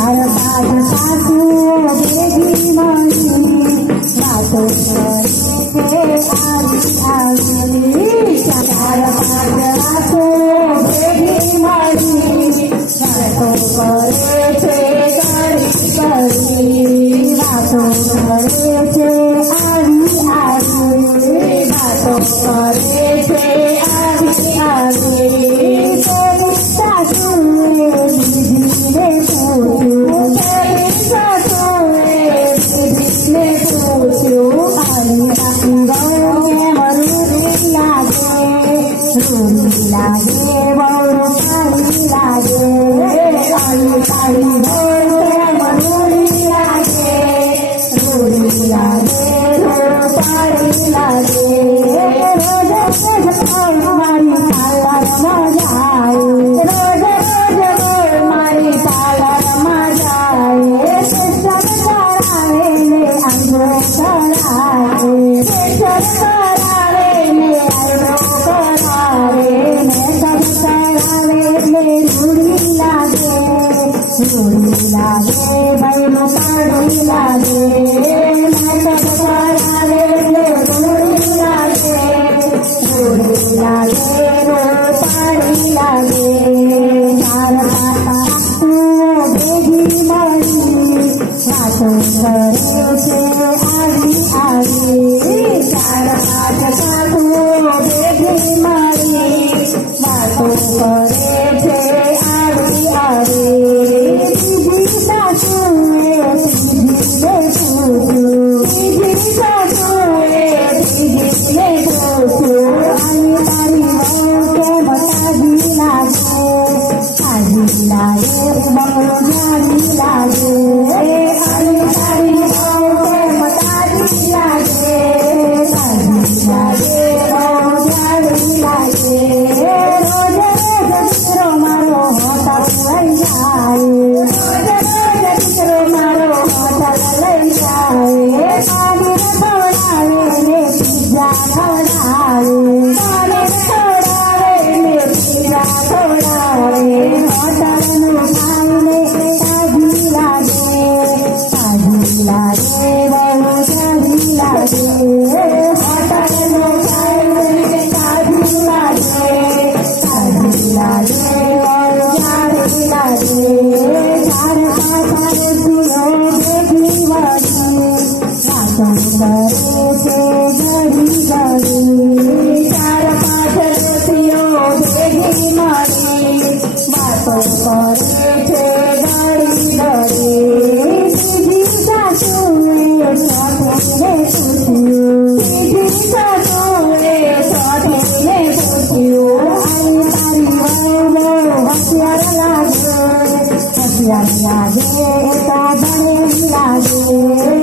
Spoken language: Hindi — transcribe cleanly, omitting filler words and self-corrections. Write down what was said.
चार पाँच सासू बेगी मरी बातों करे आवी आवी चार पाँच सासू बेगी मरी बातों करे करी करी बातों करे आवी आवी बातों करे आवी आवी सासू लागे बौरो पानी लागे आलू पानी बौरो मरुरी लागे रूरी लागे रो पानी लागे रोज रोज मारी पाला मजाए रोज रोज मारी पाला मजाए सब कराए ले अंगो कराए सब कराए ले अंगो कराए रूरी लागे बैलो पानी लागे मैं सब करावे रूरी लागे रो पानी लागे चार पाता बेगी मरी बातों करे से आवी आवी चार पाँच सासू बेगी मरी बातों करे से आवी आवी सासू लागे